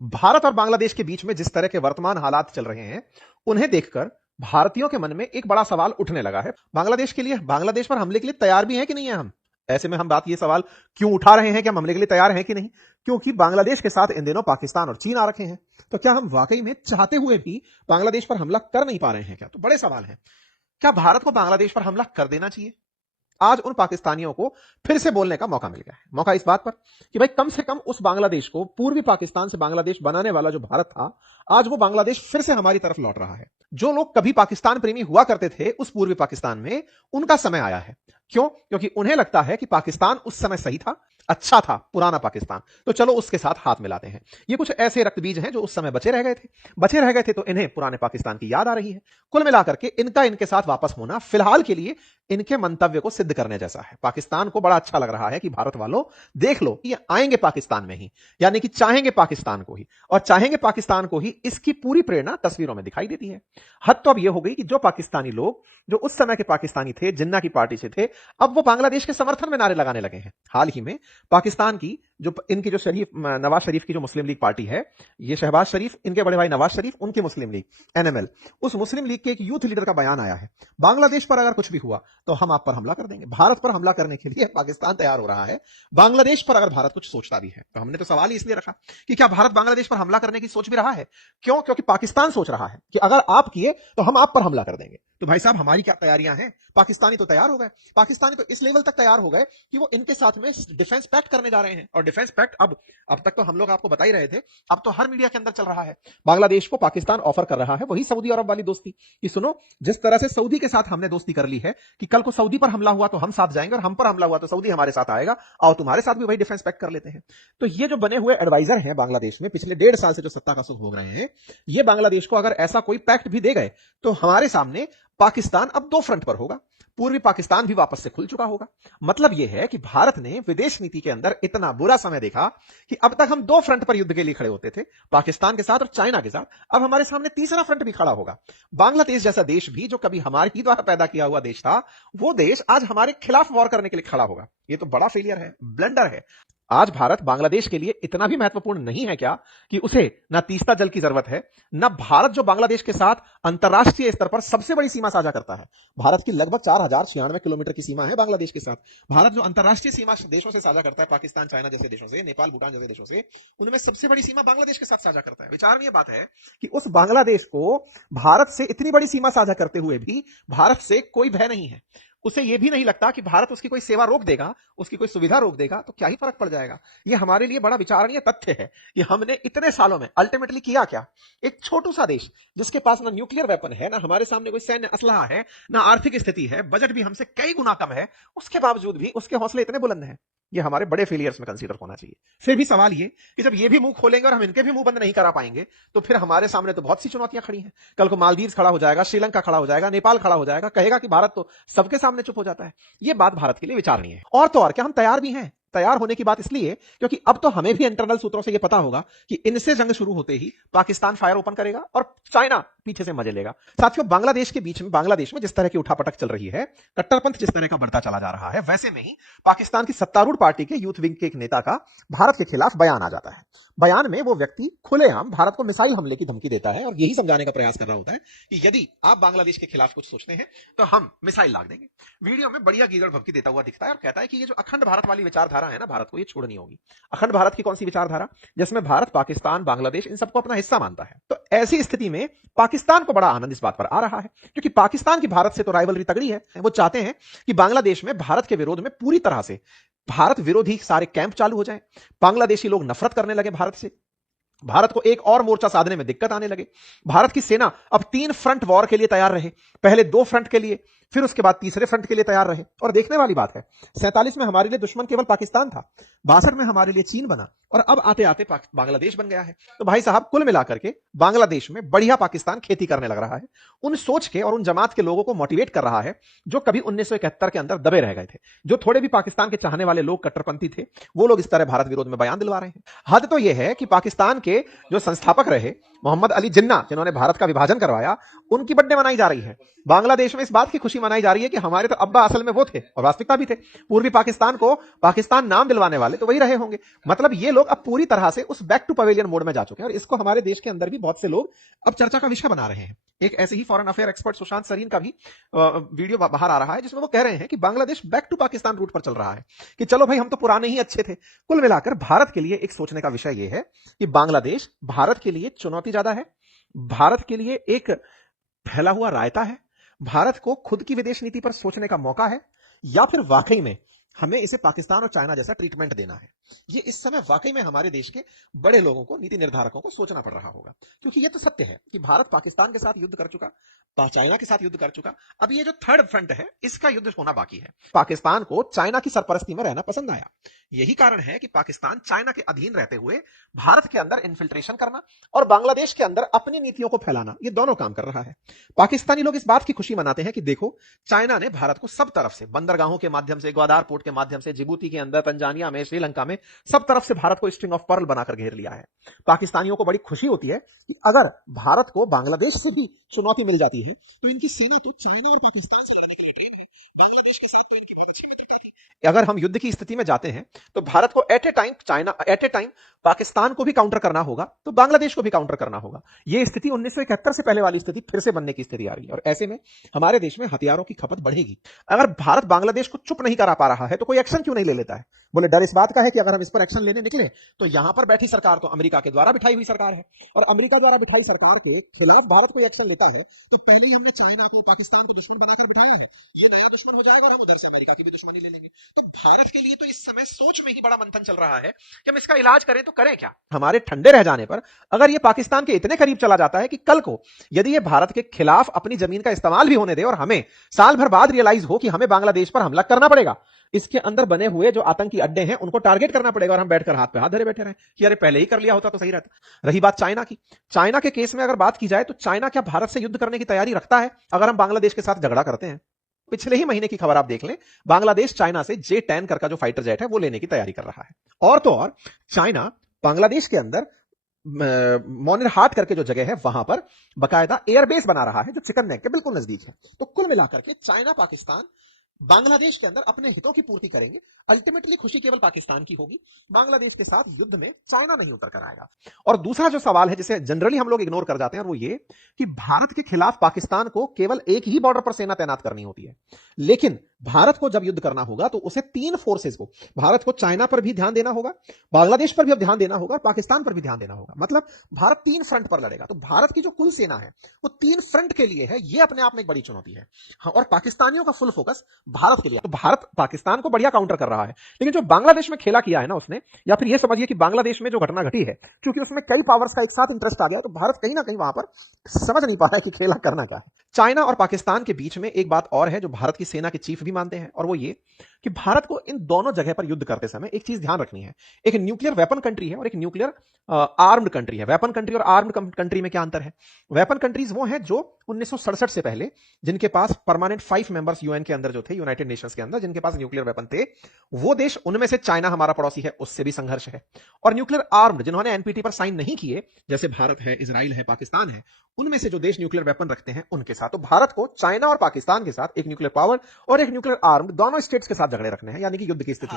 भारत और बांग्लादेश के बीच में जिस तरह के वर्तमान हालात चल रहे हैं, उन्हें देखकर भारतीयों के मन में एक बड़ा सवाल उठने लगा है। बांग्लादेश के लिए, बांग्लादेश पर हमले के लिए तैयार भी हैं कि नहीं है हम? ऐसे में हम बात ये सवाल क्यों उठा रहे हैं कि हम हमले के लिए तैयार हैं कि नहीं? क्योंकि बांग्लादेश के साथ इन दिनों पाकिस्तान और चीन आ रखे हैं। तो क्या हम वाकई में चाहते हुए भी बांग्लादेश पर हमला कर नहीं पा रहे हैं क्या? तो बड़े सवाल हैं। क्या भारत को बांग्लादेश पर हमला कर देना चाहिए? आज उन पाकिस्तानियों को फिर से बोलने का मौका मिल गया है। मौका इस बात पर कि भाई कम से कम उस बांग्लादेश को, पूर्वी पाकिस्तान से बांग्लादेश बनाने वाला जो भारत था, आज वो बांग्लादेश फिर से हमारी तरफ लौट रहा है। जो लोग कभी पाकिस्तान प्रेमी हुआ करते थे उस पूर्वी पाकिस्तान में, उनका समय आया है। क्यों? क्योंकि उन्हें लगता है कि पाकिस्तान उस समय सही था, अच्छा था, पुराना पाकिस्तान। तो चलो उसके साथ हाथ मिलाते हैं। ये कुछ ऐसे रक्त बीज हैं जो उस समय बचे रह गए थे, तो इन्हें पुराने पाकिस्तान की याद आ रही है। कुल मिलाकर के इनका इनके साथ वापस होना फिलहाल के लिए इनके मंतव्य को सिद्ध करने जैसा है। पाकिस्तान को बड़ा अच्छा लग रहा है कि भारत वालों, देख लो, ये आएंगे पाकिस्तान में ही, यानी कि चाहेंगे पाकिस्तान को ही, और चाहेंगे पाकिस्तान को ही, इसकी पूरी प्रेरणा तस्वीरों में दिखाई देती है। हद तो अब यह हो गई कि जो पाकिस्तानी लोग, जो उस समय के पाकिस्तानी थे, जिन्ना की पार्टी से थे, अब वो बांग्लादेश के समर्थन में नारे लगाने लगे हैं। हाल ही में पाकिस्तान की इनकी जो शरीफ, नवाज शरीफ की जो मुस्लिम लीग पार्टी है, ये शहबाज शरीफ, इनके बड़े भाई नवाज शरीफ, उनकी मुस्लिम लीग एनएमएल, उस मुस्लिम लीग के एक यूथ लीडर का बयान आया है, बांग्लादेश पर अगर कुछ भी हुआ तो हम आप पर हमला कर देंगे। भारत पर हमला करने के लिए पाकिस्तान तैयार हो रहा है। बांग्लादेश पर अगर भारत कुछ सोचता भी है, तो हमने तो सवाल ही इसलिए रखा कि क्या भारत बांग्लादेश पर हमला करने की सोच भी रहा है? क्यों? क्योंकि पाकिस्तान सोच रहा है कि अगर आप किए तो हम आप पर हमला कर देंगे। तो भाई साहब, हमारी क्या तैयारियां हैं? पाकिस्तानी तो तैयार हो गए। पाकिस्तानी तो इस लेवल तक तैयार हो गए कि वो इनके साथ में डिफेंस पैक्ट करने जा रहे हैं। और डिफेंस पैक्ट अब तक तो हम लोग आपको बता ही रहे थे, अब तो हर मीडिया के अंदर चल रहा है। बांग्लादेश को पाकिस्तान ऑफर कर रहा है वही सऊदी अरब वाली दोस्ती, कि सुनो, जिस तरह से सऊदी के साथ हमने दोस्ती कर ली है कि कल को सऊदी पर हमला हुआ तो हम साथ जाएंगे, और हम पर हमला हुआ तो सऊदी हमारे साथ आएगा, और तुम्हारे साथ भी वही डिफेंस पैक्ट कर लेते हैं। तो ये जो बने हुए एडवाइजर हैं बांग्लादेश में, पिछले 1.5 साल से जो सत्ता का सुख भोग रहे हैं, ये बांग्लादेश को अगर ऐसा कोई पैक्ट भी दे गए तो हमारे सामने पाकिस्तान अब 2 फ्रंट पर होगा। पूर्वी पाकिस्तान भी वापस से खुल चुका होगा। मतलब यह है कि भारत ने विदेश नीति के अंदर इतना बुरा समय देखा कि अब तक हम 2 फ्रंट पर युद्ध के लिए खड़े होते थे, पाकिस्तान के साथ और चाइना के साथ। अब हमारे सामने तीसरा फ्रंट भी खड़ा होगा। बांग्लादेश जैसा देश भी, जो कभी हमारे ही द्वारा पैदा किया हुआ देश था, वो देश आज हमारे खिलाफ वॉर करने के लिए खड़ा होगा। ये तो बड़ा फेलियर है, ब्लंडर है। आज भारत बांग्लादेश के लिए इतना भी महत्वपूर्ण नहीं है क्या कि उसे ना तीस्ता जल की जरूरत है, ना भारत जो बांग्लादेश के साथ अंतरराष्ट्रीय स्तर पर सबसे बड़ी सीमा साझा करता है। भारत की लगभग 4096 किलोमीटर की सीमा है बांग्लादेश के साथ। भारत जो अंतरराष्ट्रीय सीमा देशों से साझा करता है, पाकिस्तान, चाइना जैसे देशों से, नेपाल, भूटान जैसे देशों से, उनमें सबसे बड़ी सीमा बांग्लादेश के साथ साझा करता है। विचारणीय बात है कि उस बांग्लादेश को भारत से इतनी बड़ी सीमा साझा करते हुए भी भारत से कोई भय नहीं है। उसे यह भी नहीं लगता कि भारत उसकी कोई सेवा रोक देगा, उसकी कोई सुविधा रोक देगा तो क्या ही फर्क पड़ जाएगा। यह हमारे लिए बड़ा विचारणीय तथ्य है कि हमने इतने सालों में अल्टीमेटली किया क्या। एक छोटू सा देश जिसके पास ना न्यूक्लियर वेपन है, ना हमारे सामने कोई सैन्य असलाह है, ना आर्थिक स्थिति है, बजट भी हमसे कई गुना कम है, उसके बावजूद भी उसके हौसले इतने बुलंद हैं। ये हमारे बड़े फेलियर्स में कंसीडर होना चाहिए। फिर भी सवाल ये कि जब ये भी मुंह खोलेंगे और हम इनके भी मुंह बंद नहीं करा पाएंगे, तो फिर हमारे सामने तो बहुत सी चुनौतियां खड़ी हैं। कल को मालदीव खड़ा हो जाएगा, श्रीलंका खड़ा हो जाएगा, नेपाल खड़ा हो जाएगा, कहेगा कि भारत तो सबके सामने चुप हो जाता है। ये बात भारत के लिए विचारणीय है। और तो और, क्या हम तैयार भी हैं? तैयार होने की बात इसलिए क्योंकि अब तो हमें भी इंटरनल सूत्रों से यह पता होगा कि इनसे जंग शुरू होते ही पाकिस्तान फायर ओपन करेगा और चाइना पीछे से मजे लेगा। साथियों, बांग्लादेश में जिस तरह की उठापटक चल रही है, कट्टरपंथ जिस तरह का बढ़ता चला जा रहा है, वैसे में ही पाकिस्तान की सत्तारूढ़ पार्टी के यूथ विंग के एक नेता का भारत के खिलाफ बयान आ जाता है। बयान में वो व्यक्ति खुलेआम भारत को मिसाइल हमले की धमकी देता है और यही समझाने का प्रयास कर रहा होता है कि यदि आप बांग्लादेश के खिलाफ कुछ सोचते हैं तो हम मिसाइल लाद देंगे। वीडियो में बढ़िया गीदड़ भभकी देता हुआ दिखता है और कहता है कि ये जो अखंड भारत वाली विचारधारा है ना, भारत को ये छोड़नी होगी। अखंड भारत की कौन सी विचारधारा? जिसमें भारत, पाकिस्तान, बांग्लादेश इन सबको अपना हिस्सा मानता है। तो ऐसी स्थिति में पाकिस्तान को बड़ा आनंद इस बात पर आ रहा है, क्योंकि पाकिस्तान की भारत से तो राइवलरी तगड़ी है। वो चाहते हैं कि बांग्लादेश में भारत के विरोध में पूरी तरह से भारत विरोधी सारे कैंप चालू हो जाएं, बांग्लादेशी लोग नफरत करने लगे भारत से, भारत को एक और मोर्चा साधने में दिक्कत आने लगे। भारत की सेना अब 3 फ्रंट वॉर के लिए तैयार रहे, पहले 2 फ्रंट के लिए, फिर उसके बाद तीसरे फ्रंट के लिए तैयार रहे। और देखने वाली बात है, 47 में हमारे लिए दुश्मन केवल पाकिस्तान था, 62 में हमारे लिए चीन बना, और अब आते आते बांग्लादेश बन गया है। तो भाई साहब, कुल मिलाकर के बांग्लादेश में बढ़िया पाकिस्तान खेती करने लग रहा है। उन सोच के और उन जमात के लोगों को मोटिवेट कर रहा है जो कभी 1971 के अंदर दबे रह गए थे। जो थोड़े भी पाकिस्तान के चाहने वाले लोग कट्टरपंथी थे, वो लोग इस तरह भारत विरोध में बयान दिलवा रहे हैं। हद तो यह है कि पाकिस्तान के जो संस्थापक रहे मोहम्मद अली जिन्ना, जिन्होंने भारत का विभाजन करवाया, उनकी बर्थडे मनाई जा रही है। बांग्लादेश में इस बात की खुशी मनाई जा रही है कि हमारे तो अब्बा असल में वो थे, और वास्तविकता भी थे। पूर्वी पाकिस्तान को पाकिस्तान नाम दिलवाने वाले तो वही रहे होंगे। मतलब ये लोग अब पूरी तरह से उस बैक टू पवेलियन मोड में जा चुके हैं, और इसको हमारे देश के अंदर भी बहुत से लोग अब चर्चा का विषय बना रहे हैं। एक ऐसे ही foreign affair expert Sushant Sareen का भी वीडियो बाहर आ रहा है, जिसमें वो कह रहे हैं कि Bangladesh back to Pakistan route पर चल रहा है, कि चलो भाई हम तो पुराने ही अच्छे थे। कुल मिलाकर भारत के लिए एक सोचने का विषय यह है कि बांग्लादेश भारत के लिए चुनौती ज्यादा है, भारत के लिए एक फैला हुआ रायता है, भारत को खुद की विदेश नीति पर सोचने का मौका है, या फिर वाकई में हमें इसे पाकिस्तान और चाइना जैसा ट्रीटमेंट देना है। ये इस समय वाकई में हमारे देश के बड़े लोगों को, नीति निर्धारकों को सोचना पड़ रहा होगा, क्योंकि ये तो सत्य है कि भारत पाकिस्तान के साथ युद्ध कर चुका, चाइना के साथ युद्ध कर चुका, अब ये जो थर्ड फ्रंट है इसका युद्ध होना बाकी है। पाकिस्तान को चाइना की सरपरस्ती में रहना पसंद आया, यही कारण है कि पाकिस्तान चाइना के अधीन रहते हुए भारत के अंदर इन्फिल्ट्रेशन करना और बांग्लादेश के अंदर अपनी नीतियों को फैलाना, ये दोनों काम कर रहा है। पाकिस्तानी लोग इस बात की खुशी मनाते हैं कि देखो, चाइना ने भारत को सब तरफ से, बंदरगाहों के माध्यम से, ग्वादार पोर्ट के माध्यम से, जिबूती के अंदर, तंजानिया में, श्रीलंका में, सब तरफ से भारत को स्ट्रिंग ऑफ पर्ल बनाकर घेर लिया है। पाकिस्तानियों को बड़ी खुशी होती है कि अगर भारत को बांग्लादेश से भी चुनौती मिल जाती है तो इनकी सेना तो चाइना और पाकिस्तान से लड़ने के लिए तैयार है। बांग्लादेश के साथ तो इनकी बहुत अच्छी मित्रता थी। अगर हम युद्ध की स्थिति में जाते हैं तो भारत को एट ए टाइम पाकिस्तान को भी काउंटर करना होगा, तो बांग्लादेश को भी काउंटर करना होगा। यह स्थिति 1971 से पहले वाली स्थिति फिर से बनने की स्थिति आ रही है, और ऐसे में हमारे देश में हथियारों की खपत बढ़ेगी। अगर भारत बांग्लादेश को चुप नहीं करा पा रहा है तो कोई एक्शन क्यों नहीं ले लेता है? बोले डर इस बात का है कि अगर हम इस पर एक्शन लेने निकले तो यहां पर बैठी सरकार तो अमेरिका के द्वारा बिठाई हुई सरकार है, और अमेरिका द्वारा बिठाई सरकार के खिलाफ भारत कोई एक्शन लेता है तो पहले ही हमने चाइना को, पाकिस्तान को दुश्मन बनाकर बिठाया है, ये नया दुश्मन हो जाएगा और हम उधर से अमेरिका की भी दुश्मनी ले लेंगे। तो भारत के लिए तो इस समय सोच में ही बड़ा मंथन चल रहा है कि हम इसका इलाज करें तो करें क्या। हमारे ठंडे रह जाने पर अगर ये पाकिस्तान के इतने करीब चला जाता है कि कल को यदि ये भारत के खिलाफ अपनी जमीन का इस्तेमाल भी होने दे और हमें साल भर बाद रियलाइज हो कि हमें बांग्लादेश पर हमला करना पड़ेगा, इसके अंदर बने हुए जो आतंकी अड्डे हैं उनको टारगेट करना पड़ेगा, और हम बैठकर हाथ पे हाथ धरे बैठे रहे कि अरे पहले ही कर लिया होता तो सही रहता। रही बात चाइना की, चाइना के केस में अगर बात की जाए तो चाइना क्या भारत से युद्ध करने की तैयारी रखता है अगर हम बांग्लादेश के साथ झगड़ा करते हैं? पिछले ही महीने की खबर आप देख लें, बांग्लादेश चाइना से J-10 का जो फाइटर जेट है वो लेने की तैयारी कर रहा है। और तो और चाइना बांग्लादेश के अंदर मोनिरहाट करके जो जगह है वहां पर बकायदा एयरबेस बना रहा है, जो चिकन नेक के बिल्कुल नजदीक है। तो कुल मिलाकर के चाइना पाकिस्तान बांग्लादेश के अंदर अपने हितों की पूर्ति करेंगे। अल्टीमेटली खुशी केवल पाकिस्तान की होगी, बांग्लादेश के साथ युद्ध में चाइना नहीं उतर कर आएगा। और दूसरा जो सवाल है जिसे जनरली हम लोग इग्नोर कर जाते हैं, और वो ये कि भारत के खिलाफ पाकिस्तान को केवल एक ही बॉर्डर पर सेना तैनात करनी होती है, लेकिन भारत को जब युद्ध करना होगा तो उसे तीन फोर्सेस को, भारत को चाइना पर भी ध्यान देना होगा, बांग्लादेश पर भी अब ध्यान देना होगा, और पाकिस्तान पर भी ध्यान देना होगा। मतलब भारत तीन फ्रंट पर लड़ेगा। तो भारत की जो कुल सेना है वो तीन फ्रंट के लिए है, ये अपने आप में एक बड़ी चुनौती है। हाँ, और पाकिस्तानियों का फुल फोकस भारत के लिए। तो भारत पाकिस्तान को बढ़िया काउंटर कर रहा है, लेकिन जो बांग्लादेश में खेला किया है ना उसने, या फिर ये समझिए कि बांग्लादेश में जो घटना घटी है, क्योंकि उसमें कई पावर्स का एक साथ इंटरेस्ट आ गया, तो भारत कहीं ना कहीं वहां पर समझ नहीं पा रहा है कि खेला करना क्या है। चाइना और पाकिस्तान के बीच में एक बात और है जो भारत की सेना के चीफ भी मानते हैं, और वो ये कि भारत को इन दोनों जगह पर युद्ध करते समय एक चीज ध्यान रखनी है। एक न्यूक्लियर वेपन कंट्री है और एक न्यूक्लियर आर्म्ड कंट्री है। वेपन कंट्री और आर्म्ड कंट्री में क्या अंतर है? वेपन कंट्रीज वो हैं जो 1967 से पहले, जिनके पास परमानेंट 5 मेंबर्स यूएन के अंदर जो थे, यूनाइटेड नेशंस के अंदर, जिनके पास न्यूक्लियर वेपन थे, वो देश, उनमें से चाइना हमारा पड़ोसी है, उससे भी संघर्ष है। और न्यूक्लियर आर्म्ड जिन्होंने एनपीटी पर साइन नहीं किए, जैसे भारत है, इजराइल है, पाकिस्तान है, उनमें से जो देश न्यूक्लियर वेपन रखते हैं उनके साथ। तो भारत को चाइना और पाकिस्तान के साथ एक न्यूक्लियर पावर और एक न्यूक्लियर आर्म्ड दोनों स्टेट्स के साथ झगड़े रखने हैं, यानी कि युद्ध की स्थिति में।